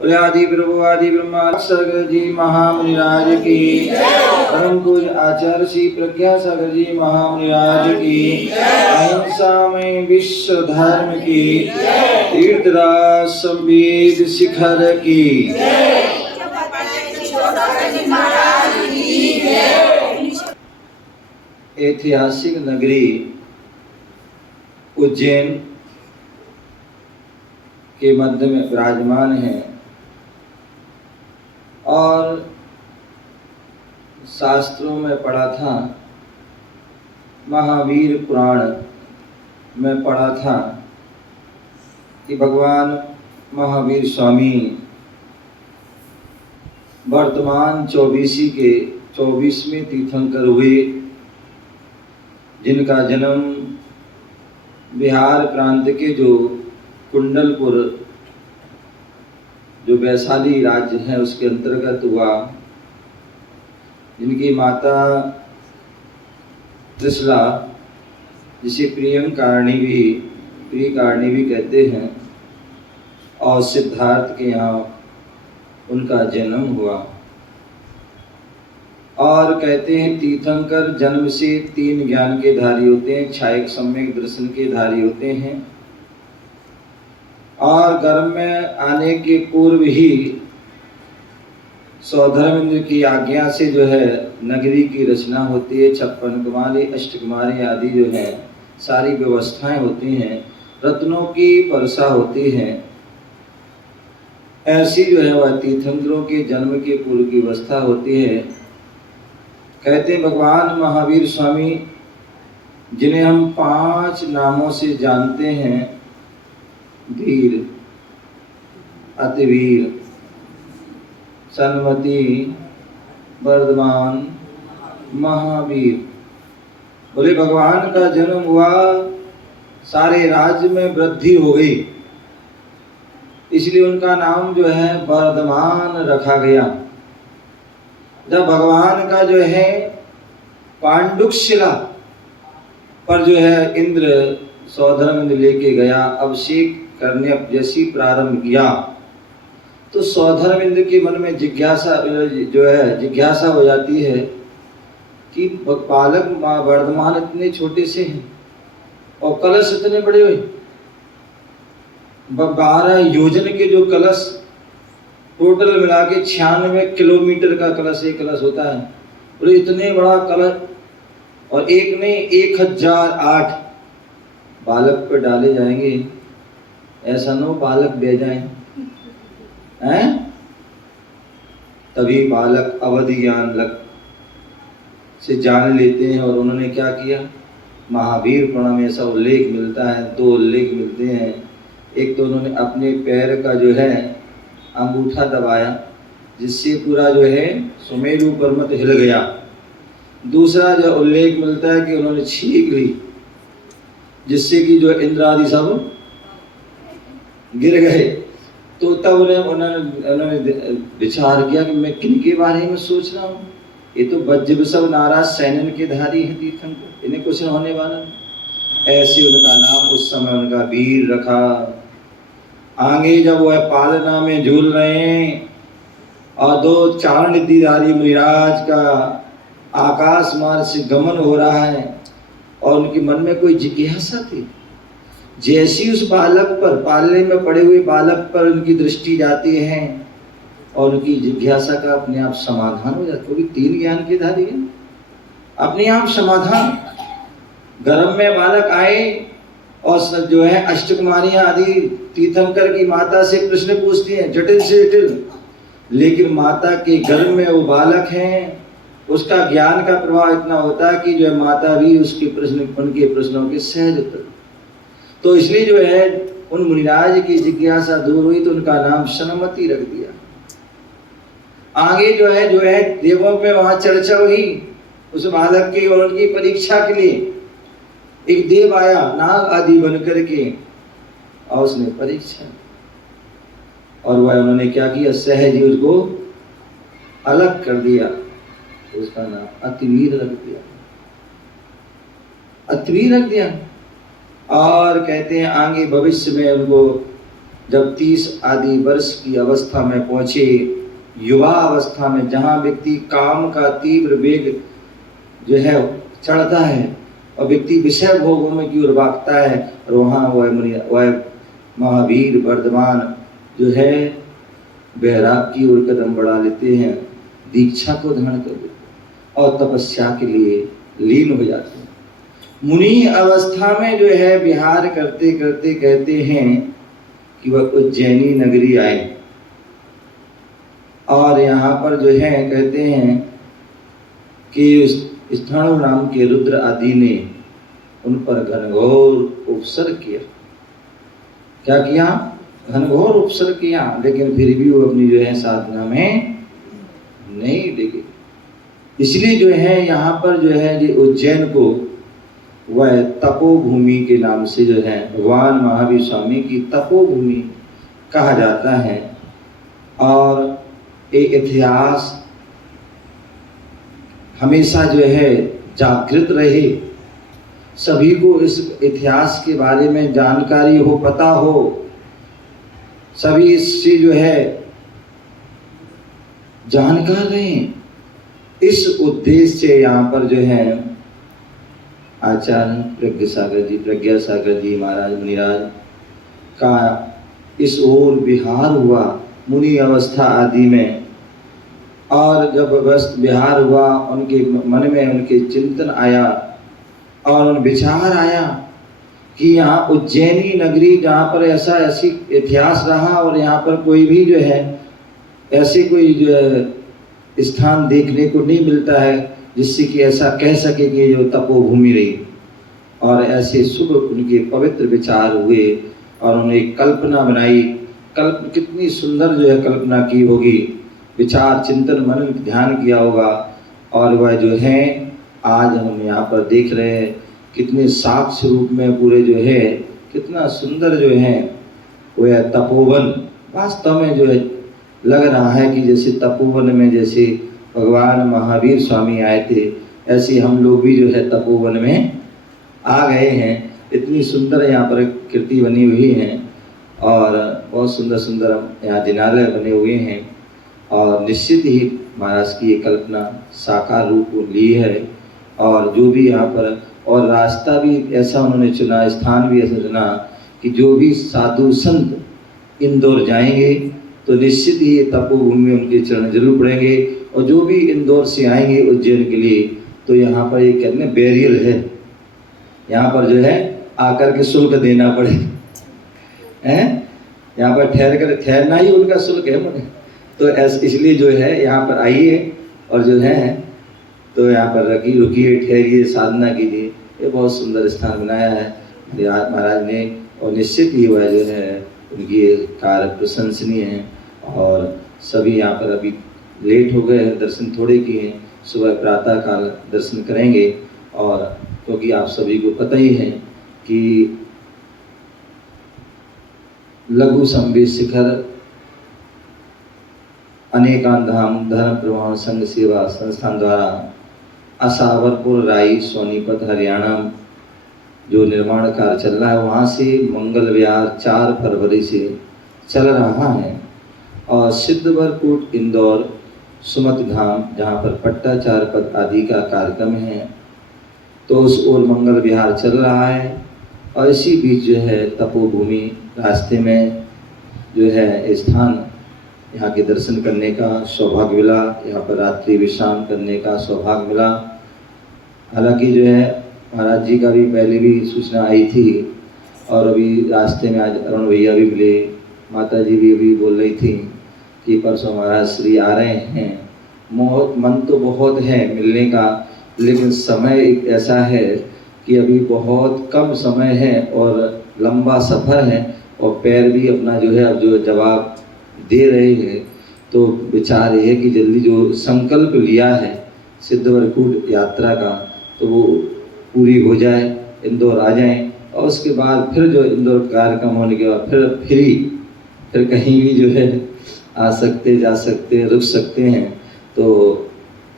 बोले आदि प्रभु आदि ब्रह्मा सागर जी महामुनिराज की, परम पूज आचार्य श्री प्रज्ञा सागर जी महामुनिराज की, अहिंसा में विश्व धर्म की, तीर्थराज संवेद शिखर की। ऐतिहासिक नगरी उज्जैन के मध्य में विराजमान है और शास्त्रों में पढ़ा था, महावीर पुराण में पढ़ा था कि भगवान महावीर स्वामी वर्तमान 24वें तीर्थंकर हुए, जिनका जन्म बिहार प्रांत के जो कुंडलपुर जो वैशाली राज्य है उसके अंतर्गत हुआ, जिनकी माता त्रिशला, जिसे प्रियंकारिणी भी कहते हैं, और सिद्धार्थ के यहाँ उनका जन्म हुआ। और कहते हैं तीर्थंकर जन्म से 3 ज्ञान के धारी होते हैं, क्षायक सम्यक दर्शन के धारी होते हैं, और गर्भ में आने के पूर्व ही सौधर्मेंद्र की आज्ञा से जो है नगरी की रचना होती है। 56 कुमारी, अष्टकुमारी आदि जो है सारी व्यवस्थाएं होती हैं, रत्नों की वर्षा होती है। ऐसी जो है वह तीर्थंकरों के जन्म के पूर्व की व्यवस्था होती है। कहते भगवान महावीर स्वामी, जिन्हें हम 5 नामों से जानते हैं, वीर, अतिवीर, सन्मति, वर्धमान, महावीर। बोले भगवान का जन्म हुआ, सारे राज्य में वृद्धि हो गई, इसलिए उनका नाम जो है वर्धमान रखा गया। जब भगवान का जो है पांडुक शिला पर जो है इंद्र सौधर्मेंद्र लेके गया, अभिषेक करने जैसी प्रारंभ किया, तो सौधर्मेंद्र के मन में जिज्ञासा हो जाती है कि बालक वर्धमान इतने छोटे से हैं और कलश इतने बड़े हुए, 12 योजन के जो कलश, टोटल मिला के 96 किलोमीटर का कलश एक कलश होता है, और इतने बड़ा कलश, और एक नहीं 1008 बालक पर डाले जाएंगे, ऐसा न हो बालक दे जाएं, हैं? तभी बालक अवधि ज्ञान लग से जान लेते हैं। और उन्होंने क्या किया, महावीर पुराण में ऐसा उल्लेख मिलता है, 2 उल्लेख मिलते हैं। एक तो उन्होंने अपने पैर का जो है अंगूठा दबाया, जिससे पूरा जो है सुमेरु पर्वत हिल गया। दूसरा जो उल्लेख मिलता है कि उन्होंने छींक ली, जिससे कि जो इंद्र आदि सब गिर गए। तो तब उन्होंने विचार किया कि मैं किन के बारे में सोच रहा हूँ, ये तो वज्र सब नाराज सैनन के धारी है तीर्थंकर, इन्हें कुछ होने वाला नहीं। ऐसे उनका नाम उस समय उनका वीर रखा। आगे जब वह पालना में झूल रहे हैं और 2 चारण निधिधारी मुनिराज का आकाश मार्ग से गमन हो रहा है, और उनके मन में कोई जिज्ञासा थी। जैसी उस बालक पर, पालने में पड़े हुए बालक पर उनकी दृष्टि जाती है और उनकी जिज्ञासा का अपने आप समाधान हो जाता है, क्योंकि 3 ज्ञान की धारी है, अपने आप समाधान। गर्भ में बालक आए और जो है अष्टकुमारियां आदि तीर्थंकर की माता से प्रश्न पूछती हैं, जटिल से जटिल, लेकिन माता के गर्भ में वो बालक हैं, उसका ज्ञान का प्रभाव इतना होता है कि जो है माता भी उसके उनके प्रश्नों के सहज उत्तर। तो इसलिए जो है उन मुनिराज की जिज्ञासा दूर हुई, तो उनका नाम सन्मति रख दिया। आगे जो है देवों में वहां चर्चा हुई उस बालक की, और उनकी परीक्षा के लिए एक देव आया नाग आदि बन करके, और उसने परीक्षा, और वह उन्होंने क्या किया, सहज ही उसको अलग कर दिया, उसका नाम अतिवीर रख दिया, अतिवीर रख दिया। और कहते हैं आगे भविष्य में उनको जब 30 आदि वर्ष की अवस्था में पहुँचे, युवा अवस्था में, जहाँ व्यक्ति काम का तीव्र वेग जो है चढ़ता है और व्यक्ति विषय भोगों में की ओर भागता है, और वहाँ वह महावीर वर्धमान जो है वैराग की ओर कदम बढ़ा लेते हैं, दीक्षा को धारण कर लेते हैं और तपस्या के लिए लीन हो जाते हैं। मुनि अवस्था में जो है विहार करते करते कहते हैं कि वह उज्जैनी नगरी आए, और यहाँ पर जो है कहते हैं कि स्थाणु नाम के रुद्र आदि ने उन पर घनघोर उपसर्ग किया। क्या किया? घनघोर उपसर्ग किया, लेकिन फिर भी वो अपनी जो है साधना में नहीं डिगे। इसलिए जो है यहाँ पर जो है ये उज्जैन को वह तपोभूमि के नाम से जो है भगवान महावीर स्वामी की तपोभूमि कहा जाता है। और ये इतिहास हमेशा जो है जागृत रहे, सभी को इस इतिहास के बारे में जानकारी हो, पता हो, सभी इससे जो है जानकार रहें। इस उद्देश्य से यहाँ पर जो है आचार्य प्रज्ञा सागर जी महाराज मुनिराज का इस ओर विहार हुआ मुनि अवस्था आदि में। और जब अवस्थ विहार हुआ, उनके मन में उनके चिंतन आया और विचार आया कि यहाँ उज्जैनी नगरी, जहाँ पर ऐसी इतिहास रहा और यहाँ पर कोई भी जो है ऐसे कोई जो है स्थान देखने को नहीं मिलता है जिससे कि ऐसा कह सके कि जो तपोभूमि रही। और ऐसे शुभ उनके पवित्र विचार हुए और उन्होंने एक कल्पना बनाई। कितनी सुंदर जो है कल्पना की होगी, विचार चिंतन मनन ध्यान किया होगा। और वह जो है आज हम यहाँ पर देख रहे हैं कितने साक्ष्य रूप में पूरे जो है कितना सुंदर जो है वह तपोवन वास्तव में जो है लग रहा है कि जैसे तपोवन में जैसे भगवान महावीर स्वामी आए थे, ऐसे हम लोग भी जो है तपोवन में आ गए हैं। इतनी सुंदर यहाँ पर कृति बनी हुई है और बहुत सुंदर सुंदर यहाँ जिनालय बने हुए हैं। और निश्चित ही महाराज की ये कल्पना साकार रूप ली है। और जो भी यहाँ पर, और रास्ता भी ऐसा उन्होंने चुना, स्थान भी ऐसा चुना कि जो भी साधु संत इंदौर जाएंगे तो निश्चित ही ये तपोभूमि उनके चरण जरूर पड़ेंगे। और जो भी इंदौर से आएंगे उज्जैन के लिए तो यहाँ पर ये कहते हैं बैरियल है, यहाँ पर जो है आकर के शुल्क देना पड़े हैं, यहाँ पर ठहरना ही उनका शुल्क है। तो इसलिए जो है यहाँ पर आइए और जो है तो यहाँ पर रुकिए, ठहरिए, साधना कीजिए। ये बहुत सुंदर स्थान बनाया है महाराज ने। और निश्चित ही वह जो है उनकी कार्य प्रशंसनीय है। और सभी यहाँ पर अभी लेट हो गए हैं, दर्शन थोड़े किए हैं, सुबह प्रातः काल दर्शन करेंगे। और क्योंकि आप सभी को पता ही है कि लघु संवेद शिखर अनेकांत धाम धर्म प्रवाह संघ सेवा संस्थान द्वारा असावरपुर राई सोनीपत हरियाणा जो निर्माण कार्य चल रहा है, वहाँ से मंगल विहार 4 फरवरी से चल रहा है। और सिद्धवरकूट इंदौर सुमत धाम जहाँ पर पट्टाचार पद आदि का कार्यक्रम है, तो उस ओर मंगल विहार चल रहा है। और इसी बीच जो है तपोभूमि रास्ते में जो है स्थान, यहाँ के दर्शन करने का सौभाग्य मिला, यहाँ पर रात्रि विश्राम करने का सौभाग्य मिला। हालांकि जो है महाराज जी का भी पहले भी सूचना आई थी और अभी रास्ते में आज अरुण भैया भी मिले, माता जी भी अभी बोल रही थी कि परसों महाराज श्री आ रहे हैं। मन तो बहुत है मिलने का, लेकिन समय एक ऐसा है कि अभी बहुत कम समय है और लंबा सफ़र है और पैर भी अपना जो है अब जो जवाब दे रहे हैं। तो विचार ये है कि जल्दी जो संकल्प लिया है सिद्धवरकूट यात्रा का तो वो पूरी हो जाए, इंदौर आ जाएं। और उसके बाद फिर जो इंदौर कार्यक्रम होने के बाद फिर कहीं भी जो है आ सकते, जा सकते, रुक सकते हैं। तो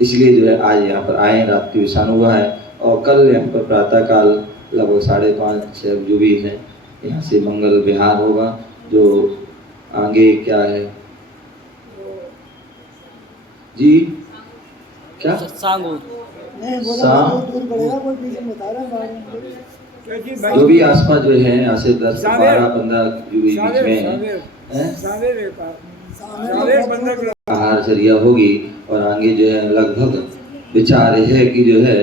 इसलिए जो है आज यहाँ पर आए, रात की विश्राम हुआ है। और कल यहाँ पर प्रातःकाल लगभग 5:30-6 जो भी है यहाँ से मंगल विहार होगा जो आगे क्या है जी, क्या सांगू जो भी आसपास जो है यहाँ से 10-12-15 जो भी बीच में है आहार चर्या होगी। और आगे जो है लगभग विचार है कि जो है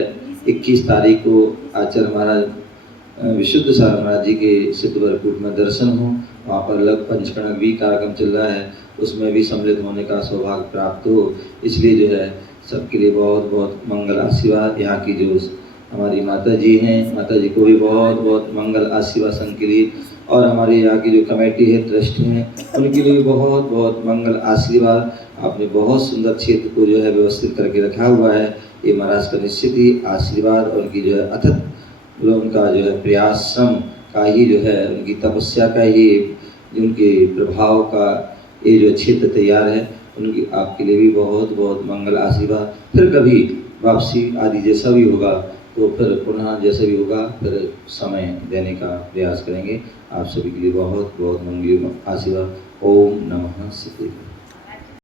21 तारीख को आचार्य महाराज विशुद्ध सार महाराज जी के सिद्धवरकूट में दर्शन हो। वहाँ पर लग पंचकणक भी कार्यक्रम चल रहा है, उसमें भी सम्मिलित होने का सौभाग्य प्राप्त हो। इसलिए जो है सबके लिए बहुत बहुत मंगल आशीर्वाद। यहाँ की जो हमारी माता जी हैं, माता जी को भी बहुत बहुत मंगल आशीर्वाद के लिए, और हमारे यहाँ की जो कमेटी है, ट्रस्ट हैं, उनके लिए बहुत बहुत मंगल आशीर्वाद। आपने बहुत सुंदर क्षेत्र को जो है व्यवस्थित करके रखा हुआ है। ये महाराज का निश्चित ही आशीर्वाद और उनकी जो है अथक उनका जो है प्रयास श्रम का ही जो है, उनकी तपस्या का ही, उनके प्रभाव का ये जो क्षेत्र तैयार है, उनकी आपके लिए भी बहुत बहुत मंगल आशीर्वाद। फिर कभी वापसी आदि जैसा भी होगा तो फिर पुनः जैसे भी होगा फिर समय देने का प्रयास करेंगे। आप सभी के लिए बहुत बहुत मंगल आशीर्वाद। ओम नमः शिवाय।